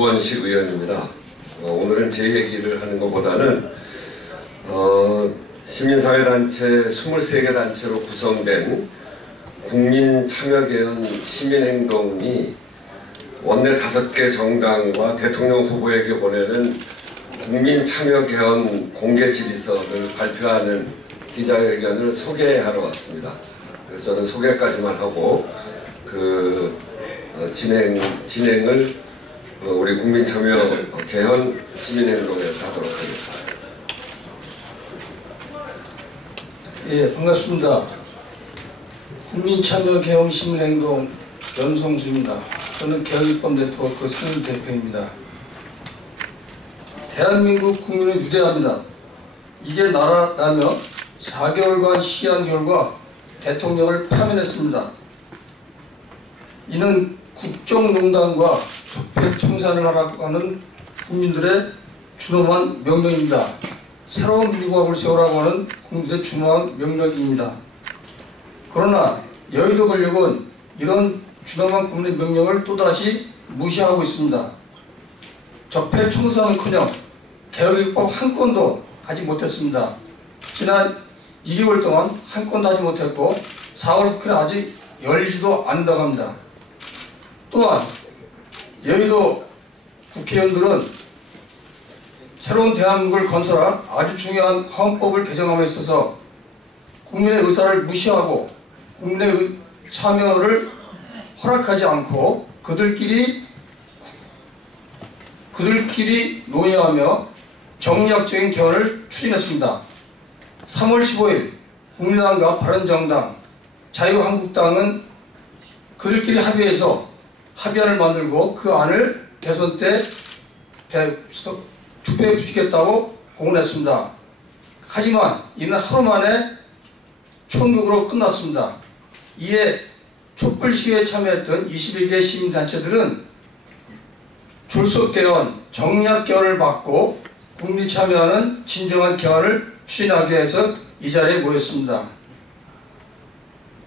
우원식 의원입니다. 오늘은 제 얘기를 하는 것보다는 시민사회단체 23개 단체로 구성된 국민참여개헌 시민행동이 원내 5개 정당과 대통령 후보에게 보내는 국민참여개헌 공개질의서를 발표하는 기자회견을 소개하러 왔습니다. 그래서 저는 소개까지만 하고 진행을 우리 국민참여개헌 시민행동에서 하도록 하겠습니다. 예, 반갑습니다. 국민참여개헌 시민행동 연성수입니다. 저는 개헌입법 네트워크 승인 대표입니다. 대한민국 국민을 유대합니다. 이게 나라라며 4개월간 시한 결과 대통령을 파면했습니다. 이는 국정농단과 적폐청산을 하라고 하는 국민들의 준엄한 명령입니다. 새로운 민주국가를 세우라고 하는 국민들의 준엄한 명령입니다. 그러나 여의도 권력은 이런 준엄한 국민의 명령을 또다시 무시하고 있습니다. 적폐청산은커녕 개혁입법 한 건도 하지 못했습니다. 지난 2개월 동안 한 건도 하지 못했고 4월 국회는 아직 열리지도 않는다고 합니다. 또한 여의도 국회의원들은 새로운 대한민국을 건설할 아주 중요한 헌법을 개정함에 있어서 국민의 의사를 무시하고 국민의 참여를 허락하지 않고 그들끼리 논의하며 정략적인 개헌을 추진했습니다. 3월 15일 국민당과 바른정당, 자유한국당은 그들끼리 합의안을 만들고 그 안을 대선 때 투표에 붙이겠다고 공언했습니다. 하지만 이는 하루 만에 총격으로 끝났습니다. 이에 촛불 시위에 참여했던 21개 시민단체들은 졸속 개헌, 정략 개헌을 막고 국민이 참여하는 진정한 개헌을 추진하기 위해서 이 자리에 모였습니다.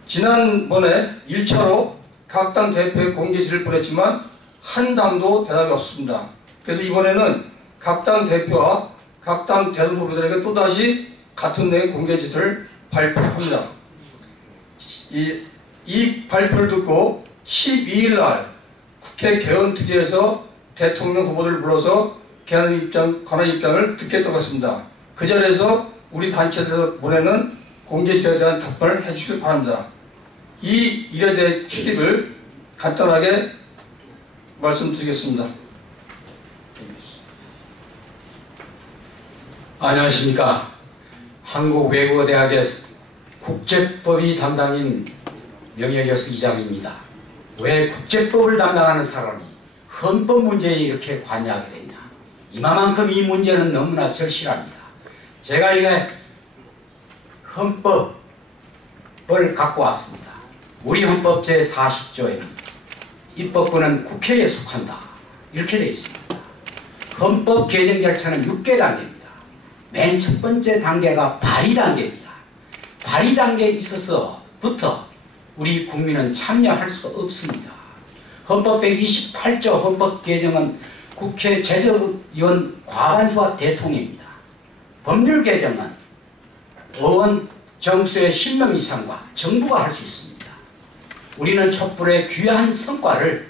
지난번에 1차로 각 당 대표에 공개지를 보냈지만 한 당도 대답이 없습니다. 그래서 이번에는 각 당 대표와 각 당 대선 후보들에게 또다시 같은 내용의 공개지를 발표합니다. 이 발표를 듣고 12일 날 국회 개헌특위에서 대통령 후보들을 불러서 관한 입장을 듣겠다고 했습니다. 그 자리에서 우리 단체에서 보내는 공개지에 대한 답변을 해주시길 바랍니다. 이 일에 대해 취지를 간단하게 말씀드리겠습니다. 안녕하십니까. 한국외국어대학의 국제법이 담당인 명예교수 이장입니다. 왜 국제법을 담당하는 사람이 헌법 문제에 이렇게 관여하게 됐냐. 이만큼 이 문제는 너무나 절실합니다. 제가 이게 헌법을 갖고 왔습니다. 우리 헌법 제40조에는 입법권은 국회에 속한다. 이렇게 되어 있습니다. 헌법 개정 절차는 6개 단계입니다. 맨 첫 번째 단계가 발의 단계입니다. 발의 단계에 있어서부터 우리 국민은 참여할 수가 없습니다. 헌법 128조 헌법 개정은 국회 제적위원 과반수와 대통령입니다. 법률 개정은 의원 정수의 10명 이상과 정부가 할 수 있습니다. 우리는 촛불의 귀한 성과를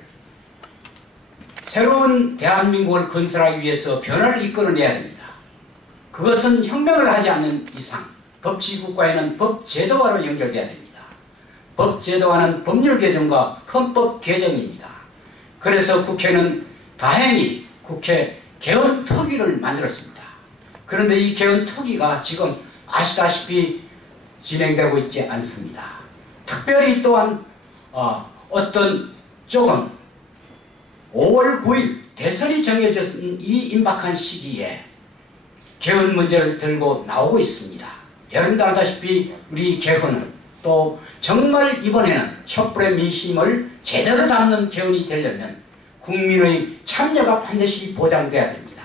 새로운 대한민국을 건설하기 위해서 변화를 이끌어내야 됩니다. 그것은 혁명을 하지 않는 이상 법치국가에는 법제도화로 연결돼야 됩니다. 법제도화는 법률 개정과 헌법 개정입니다. 그래서 국회는 다행히 국회 개헌특위를 만들었습니다. 그런데 이 개헌특위가 지금 아시다시피 진행되고 있지 않습니다. 특별히 또한 어떤 쪽은 5월 9일 대선이 정해진 이 임박한 시기에 개헌 문제를 들고 나오고 있습니다. 여러분도 알다시피 우리 개헌은 또 정말 이번에는 촛불의 민심을 제대로 담는 개헌이 되려면 국민의 참여가 반드시 보장돼야 됩니다.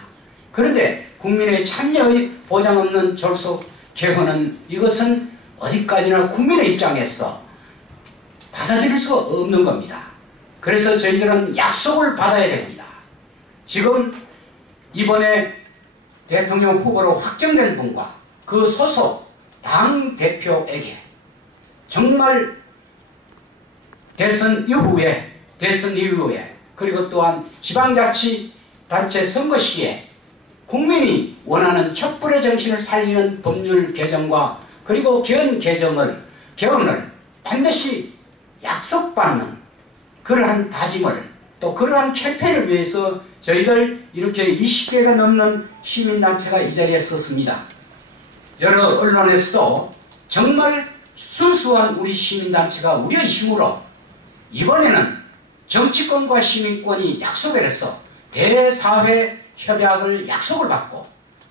그런데 국민의 참여의 보장 없는 졸속 개헌은 이것은 어디까지나 국민의 입장에서 받아들일 수가 없는 겁니다. 그래서 저희들은 약속을 받아야 됩니다. 지금 이번에 대통령 후보로 확정된 분과 그 소속 당 대표에게 정말 대선 이후에 그리고 또한 지방자치단체 선거 시에 국민이 원하는 촛불의 정신을 살리는 법률 개정과 그리고 개헌을 반드시 약속받는 그러한 다짐을 또 그러한 캠페인을 위해서 저희들 이렇게 20개가 넘는 시민단체가 이 자리에 섰습니다. 여러 언론에서도 정말 순수한 우리 시민단체가 우리의 힘으로 이번에는 정치권과 시민권이 약속을 해서 대사회 협약을 약속을 받고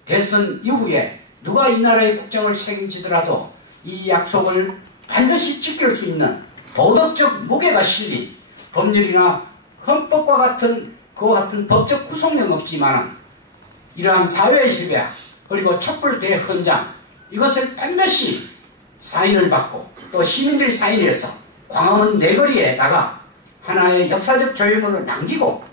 대선 이후에 누가 이 나라의 국정을 책임지더라도 이 약속을 반드시 지킬 수 있는 도덕적 무게가 실린 법률이나 헌법과 같은 그와 같은 법적 구속력 없지만 이러한 사회협약 그리고 촛불 대헌장 이것을 반드시 사인을 받고 또 시민들이 사인해서 광화문 내거리에다가 하나의 역사적 조형물을 남기고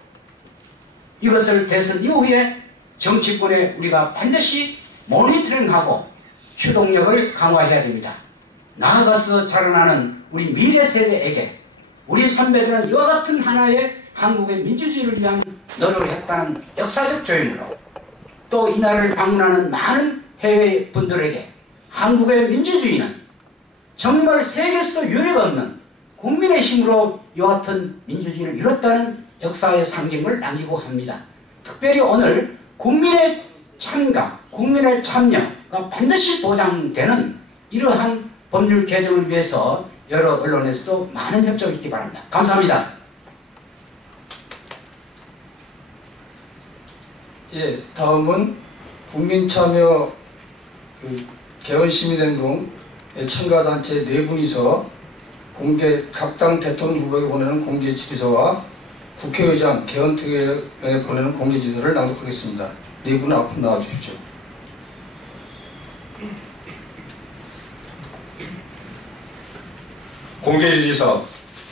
이것을 대선 이후에 정치권에 우리가 반드시 모니터링하고 추동력을 강화해야 됩니다. 나아가서 자라나는 우리 미래 세대에게 우리 선배들은 이와 같은 하나의 한국의 민주주의를 위한 노력을 했다는 역사적 조형으로 또 이 나라를 방문하는 많은 해외 분들에게 한국의 민주주의는 정말 세계에서도 유례가 없는 국민의 힘으로 이와 같은 민주주의를 이뤘다는 역사의 상징을 남기고 합니다. 특별히 오늘 국민의 참가, 국민의 참여가 반드시 보장되는 이러한 법률 개정을 위해서 여러 언론에서도 많은 협조가 있기 바랍니다. 감사합니다. 예, 다음은 국민참여 개헌시민행동의 참가단체 4분이서 각 당 대통령 후보에게 보내는 공개 질의서와 국회의장 개헌특위에 보내는 공개 질의서를 낭독하겠습니다. 4분은 앞으로 나와주십시오. 공개질의서,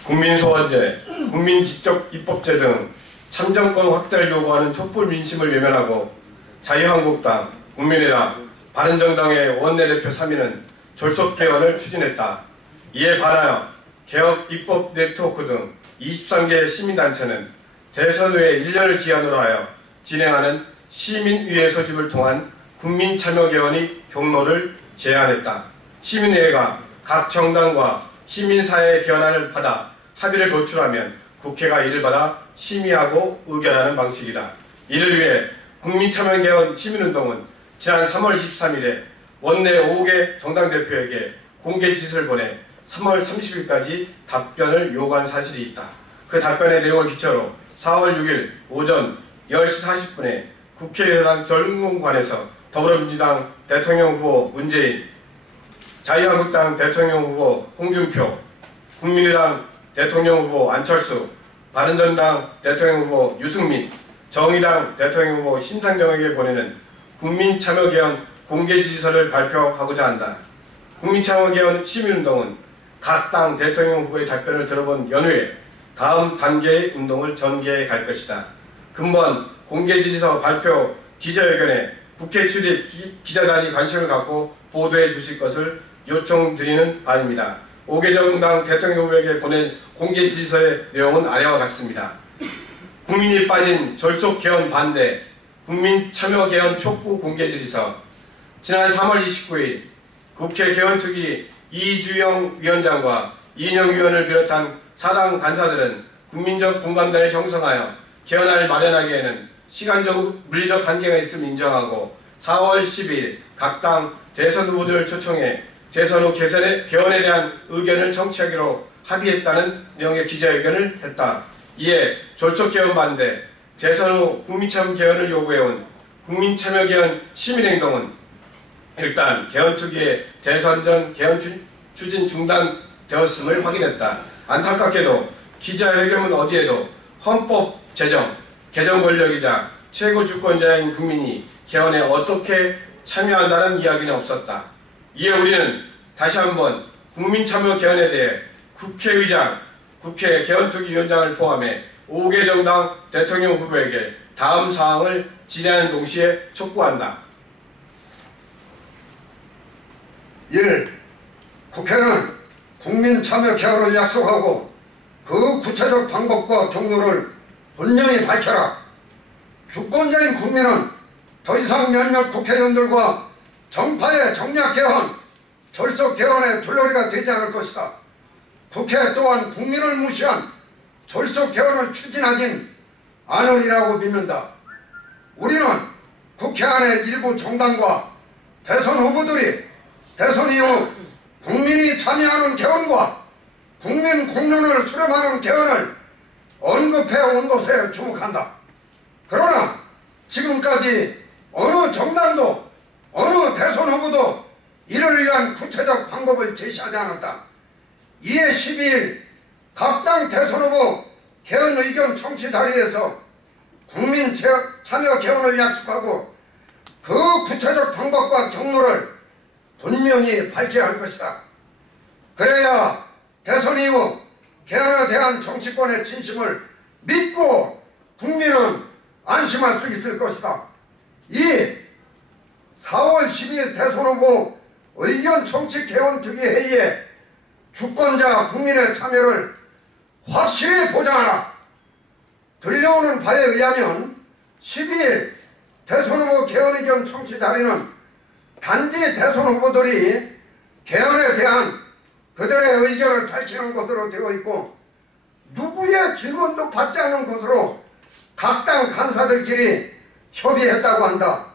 국민소원제, 국민직접입법제 등 참정권 확대를 요구하는 촛불 민심을 외면하고 자유한국당, 국민의당, 바른정당의 원내대표 3인은 졸속 개헌을 추진했다. 이에 반하여 개혁 입법 네트워크 등 23개 시민단체는 대선 후에 1년을 기한으로 하여 진행하는 시민의회 소집을 통한 국민참여 개헌의 경로를 제안했다. 시민의회가 각 정당과 시민사회의 개헌안을 받아 합의를 도출하면 국회가 이를 받아 심의하고 의결하는 방식이다. 이를 위해 국민참여개헌 시민운동은 지난 3월 23일에 원내 5개 정당 대표에게 공개 지시를 보내 3월 30일까지 답변을 요구한 사실이 있다. 그 답변의 내용을 기초로 4월 6일 오전 10시 40분에 국회의장 정문관에서 더불어민주당 대통령 후보 문재인, 자유한국당 대통령 후보 홍준표, 국민의당 대통령 후보 안철수, 바른정당 대통령 후보 유승민, 정의당 대통령 후보 심상정에게 보내는 국민참여개헌 공개지시서를 발표하고자 한다. 국민참여개헌 시민운동은 각 당 대통령 후보의 답변을 들어본 연후에 다음 단계의 운동을 전개해 갈 것이다. 금번 공개지시서 발표 기자회견에 국회 출입 기자단이 관심을 갖고 보도해 주실 것을 요청드리는 바입니다. 5개 정당 대통령 후보에게 보낸 공개지시서의 내용은 아래와 같습니다. 국민이 빠진 졸속 개헌 반대, 국민참여 개헌 촉구 공개질의서. 지난 3월 29일 국회 개헌특위 이주영 위원장과 이인영 위원을 비롯한 사당 간사들은 국민적 공감대를 형성하여 개헌안을 마련하기에는 시간적 물리적 한계가 있음을 인정하고 4월 10일 각 당 대선 후보들을 초청해 대선 후 개헌에 대한 의견을 청취하기로 합의했다는 내용의 기자회견을 했다. 이에 졸속 개헌 반대, 대선 후 국민참여 개헌을 요구해온 국민참여 개헌 시민행동은 일단 개헌특위의 대선 전 개헌 추진 중단되었음을 확인했다. 안타깝게도 기자회견문 어디에도 헌법 제정, 개정 권력이자 최고 주권자인 국민이 개헌에 어떻게 참여한다는 이야기는 없었다. 이에 우리는 다시 한번 국민참여 개헌에 대해 국회의장, 국회 개헌특위위원장을 포함해 5개 정당 대통령 후보에게 다음 사항을 질의하는 동시에 촉구한다. 1. 국회는 국민 참여 개헌을 약속하고 그 구체적 방법과 경로를 분명히 밝혀라. 주권자인 국민은 더 이상 몇몇 국회의원들과 정파의 정략 개헌, 졸속 개헌의 둘러리가 되지 않을 것이다. 국회 또한 국민을 무시한 졸속 개헌을 추진하진 않으리라고 믿는다. 우리는 국회 안의 일부 정당과 대선 후보들이 대선 이후 국민이 참여하는 개헌과 국민 공론을 수렴하는 개헌을 언급해온 것에 주목한다. 그러나 지금까지 어느 정당도 어느 대선 후보도 이를 위한 구체적 방법을 제시하지 않았다. 이에 12일 각 당 대선 후보 개헌 의견 청취 자리에서 국민 참여 개헌을 약속하고 그 구체적 방법과 경로를 분명히 밝혀야 할 것이다. 그래야 대선 이후 개헌에 대한 정치권의 진심을 믿고 국민은 안심할 수 있을 것이다. 2. 4월 12일 대선 후보 의견 청취 개헌 특위 회의에 주권자 국민의 참여를 확실히 보장하라. 들려오는 바에 의하면 12일 대선 후보 개헌 의견 청취 자리는 단지 대선 후보들이 개헌에 대한 그들의 의견을 밝히는 것으로 되어 있고 누구의 질문도 받지 않은 것으로 각 당 간사들끼리 협의했다고 한다.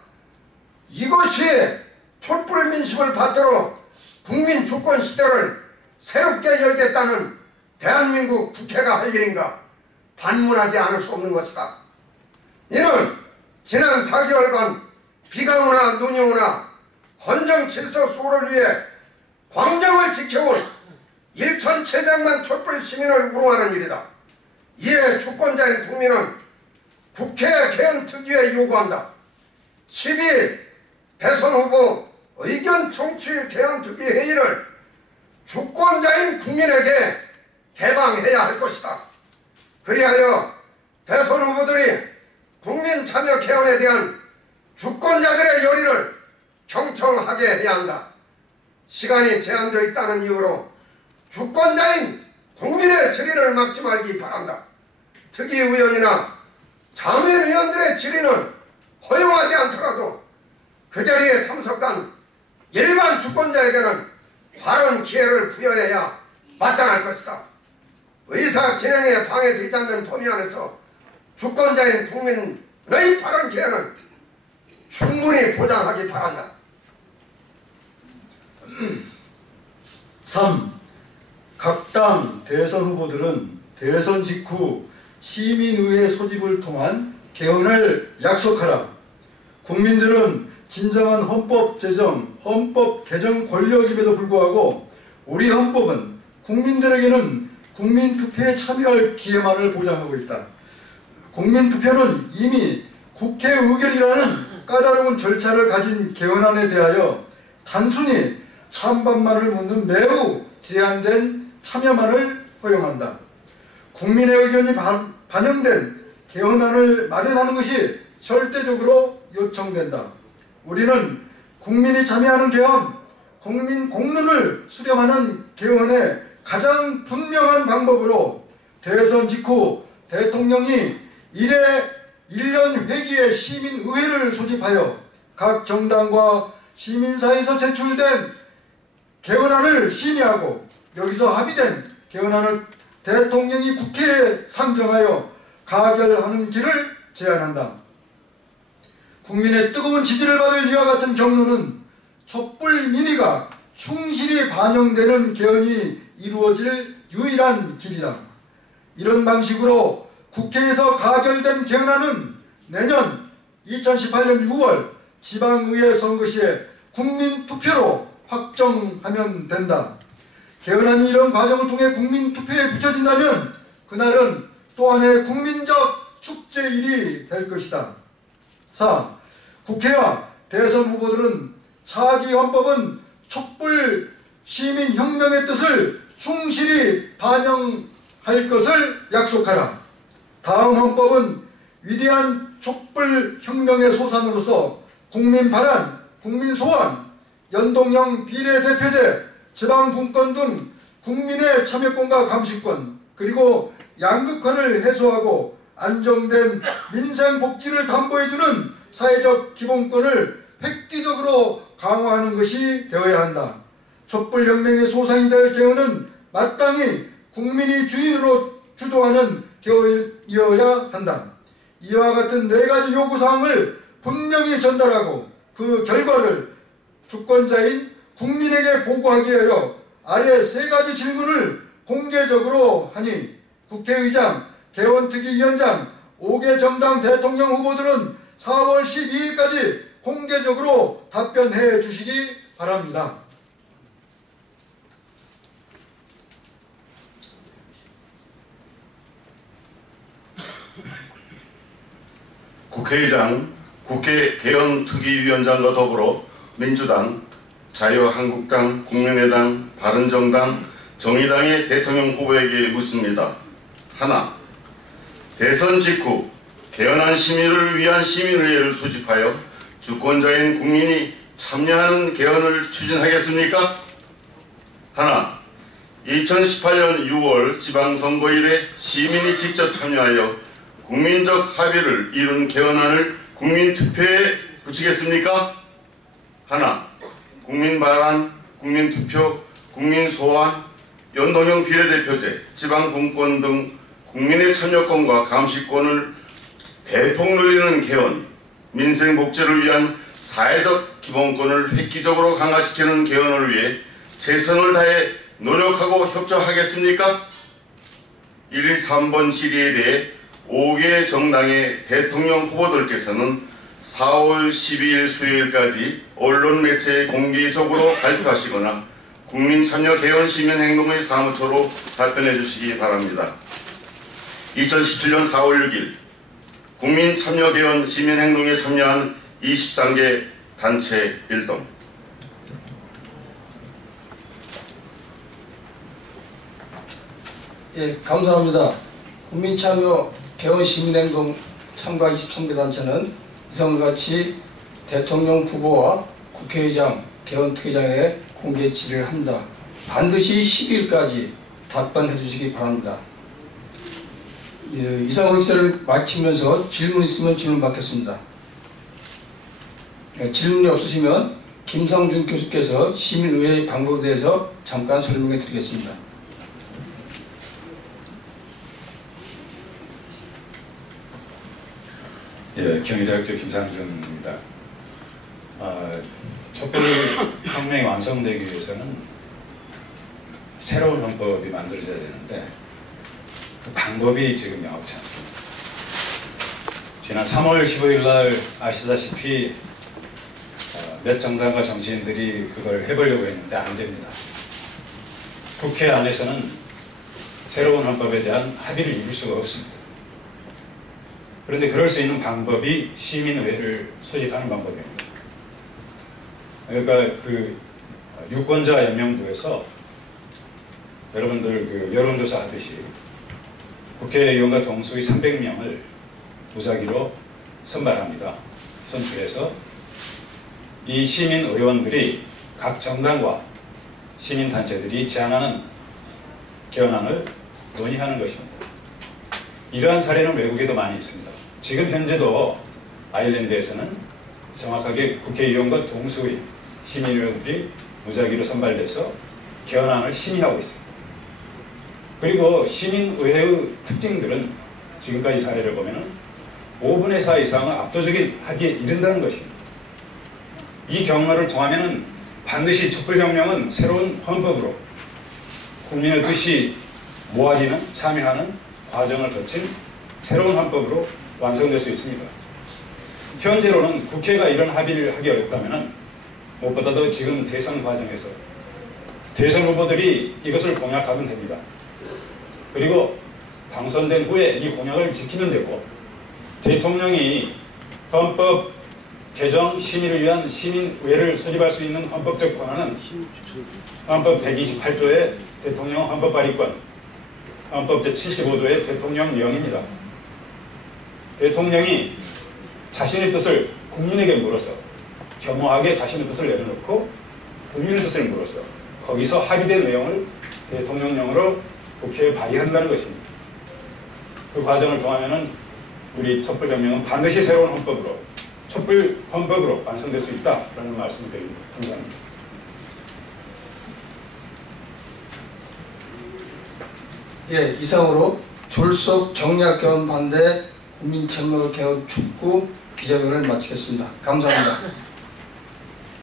이것이 촛불 민심을 받들어 국민 주권 시대를 새롭게 열겠다는 대한민국 국회가 할 일인가 반문하지 않을 수 없는 것이다. 이는 지난 4개월간 비가 오나 눈이 오나 헌정 질서 수호를 위해 광장을 지켜온 1,700만 촛불 시민을 우롱하는 일이다. 이에 주권자인 국민은 국회 개헌 특위에 요구한다. 12일 대선 후보 의견 청취 개헌 특위 회의를 주권자인 국민에게 개방해야 할 것이다. 그리하여 대선 후보들이 국민 참여 개헌에 대한 주권자들의 열의를 경청하게 해야 한다. 시간이 제한되어 있다는 이유로 주권자인 국민의 질의를 막지 말기 바란다. 특위의원이나 자문위원들의 질의는 허용하지 않더라도 그 자리에 참석한 일반 주권자에게는 발언 기회를 부여해야 마땅할 것이다. 의사 진행에 방해되지 않는 범위 안에서 주권자인 국민의 발언 기회는 충분히 보장하기 바란다. 3. 각 당 대선 후보들은 대선 직후 시민의회 소집을 통한 개헌을 약속하라. 국민들은 진정한 헌법 제정, 헌법 개정 권력임에도 불구하고 우리 헌법은 국민들에게는 국민투표에 참여할 기회만을 보장하고 있다. 국민투표는 이미 국회 의결이라는 까다로운 절차를 가진 개헌안에 대하여 단순히 찬반만을 묻는 매우 제한된 참여만을 허용한다. 국민의 의견이 반영된 개헌안을 마련하는 것이 절대적으로 요청된다. 우리는 국민이 참여하는 개헌, 국민 공론을 수렴하는 개헌의 가장 분명한 방법으로 대선 직후 대통령이 1년 회기의 시민의회를 소집하여 각 정당과 시민사회에서 제출된 개헌안을 심의하고 여기서 합의된 개헌안을 대통령이 국회에 상정하여 가결하는 길을 제안한다. 국민의 뜨거운 지지를 받을 이와 같은 경로는 촛불 민의가 충실히 반영되는 개헌이 이루어질 유일한 길이다. 이런 방식으로 국회에서 가결된 개헌안은 내년 2018년 6월 지방의회 선거 시에 국민투표로 확정하면 된다. 개헌안이 이런 과정을 통해 국민투표에 붙여진다면 그날은 또 하나의 국민적 축제일이 될 것이다. 4. 국회와 대선 후보들은 차기 헌법은 촛불 시민혁명의 뜻을 충실히 반영할 것을 약속하라. 다음 헌법은 위대한 촛불혁명의 소산으로서 국민 발안, 국민 소환, 연동형 비례대표제, 지방분권 등 국민의 참여권과 감시권, 그리고 양극화를 해소하고 안정된 민생복지를 담보해주는 사회적 기본권을 획기적으로 강화하는 것이 되어야 한다. 촛불혁명의 소상이 될 개헌은 마땅히 국민이 주인으로 주도하는 개헌이어야 한다. 이와 같은 4가지 요구사항을 분명히 전달하고 그 결과를 주권자인 국민에게 보고하기 위하여 아래 3가지 질문을 공개적으로 하니 국회의장, 개헌특위위원장, 5개 정당 대통령 후보들은 4월 12일까지 공개적으로 답변해 주시기 바랍니다. 국회의장, 국회 개헌특위위원장과 더불어 민주당, 자유한국당, 국민의당, 바른정당, 정의당의 대통령 후보에게 묻습니다. 하나, 대선 직후 개헌안 심의를 위한 시민의회를 소집하여 주권자인 국민이 참여하는 개헌을 추진하겠습니까? 하나, 2018년 6월 지방선거일에 시민이 직접 참여하여 국민적 합의를 이룬 개헌안을 국민투표에 붙이겠습니까? 하나, 국민발안, 국민투표, 국민소환, 연동형 비례대표제, 지방분권 등 국민의 참여권과 감시권을 대폭 늘리는 개헌, 민생복지를 위한 사회적 기본권을 획기적으로 강화시키는 개헌을 위해 최선을 다해 노력하고 협조하겠습니까? 1, 3번 질의에 대해 5개 정당의 대통령 후보들께서는 4월 12일 수요일까지 언론 매체에 공개적으로 발표하시거나 국민참여 개헌 시민행동의 사무처로 답변해 주시기 바랍니다. 2017년 4월 6일 국민참여 개헌 시민행동에 참여한 23개 단체 일동. 예, 감사합니다. 국민참여 개헌 시민행동 참가 23개 단체는 이상과 같이 대통령 후보와 국회의장, 개헌특위장에 공개 질의를 합니다. 반드시 10일까지 답변해 주시기 바랍니다. 예, 이상으로 기사를 마치면서 질문 있으면 질문 받겠습니다. 예, 질문이 없으시면 김상준 교수께서 시민의회 방법에 대해서 잠깐 설명해 드리겠습니다. 예, 경희대학교 김상준입니다. 촛불혁명이 완성되기 위해서는 새로운 헌법이 만들어져야 되는데 그 방법이 지금 명확치 않습니다. 지난 3월 15일 날 아시다시피 몇 정당과 정치인들이 그걸 해보려고 했는데 안 됩니다. 국회 안에서는 새로운 헌법에 대한 합의를 이룰 수가 없습니다. 그런데 그럴 수 있는 방법이 시민의회를 소집하는 방법입니다. 그러니까 그 유권자 연명부에서 여러분들 그 여론조사 하듯이 국회의원과 동수의 300명을 무작위로 선발합니다. 선출해서 이 시민의원들이 각 정당과 시민단체들이 제안하는 개헌안을 논의하는 것입니다. 이러한 사례는 외국에도 많이 있습니다. 지금 현재도 아일랜드에서는 정확하게 국회의원과 동수의 시민의원들이 무작위로 선발돼서 개헌안을 심의하고 있습니다. 그리고 시민의회의 특징들은 지금까지 사례를 보면 5분의 4 이상은 압도적인 합의에 이른다는 것입니다. 이 경로를 통하면 반드시 촛불혁명은 새로운 헌법으로 국민의 뜻이 모아지는 참여하는 과정을 거친 새로운 헌법으로 완성될 수 있습니다. 현재로는 국회가 이런 합의를 하기 어렵다면 무엇보다도 지금 대선 과정에서 대선 후보들이 이것을 공약하면 됩니다. 그리고 당선된 후에 이 공약을 지키면 되고 대통령이 헌법 개정 심의를 위한 시민의회를 소집할 수 있는 헌법적 권한은 헌법 128조의 대통령 헌법 발의권, 헌법 제75조의 대통령령입니다. 대통령이 자신의 뜻을 국민에게 물어서 겸허하게 자신의 뜻을 내려놓고 국민의 뜻을 물어서 거기서 합의된 내용을 대통령령으로 국회에 발의한다는 것입니다. 그 과정을 통하면은 우리 촛불혁명은 반드시 새로운 헌법으로, 촛불 헌법으로 완성될 수 있다라는 말씀을 드립니다. 감사합니다. 예, 이상으로 졸속 정략 개헌 반대 국민참여 개헌 촉구 기자회견을 마치겠습니다. 감사합니다.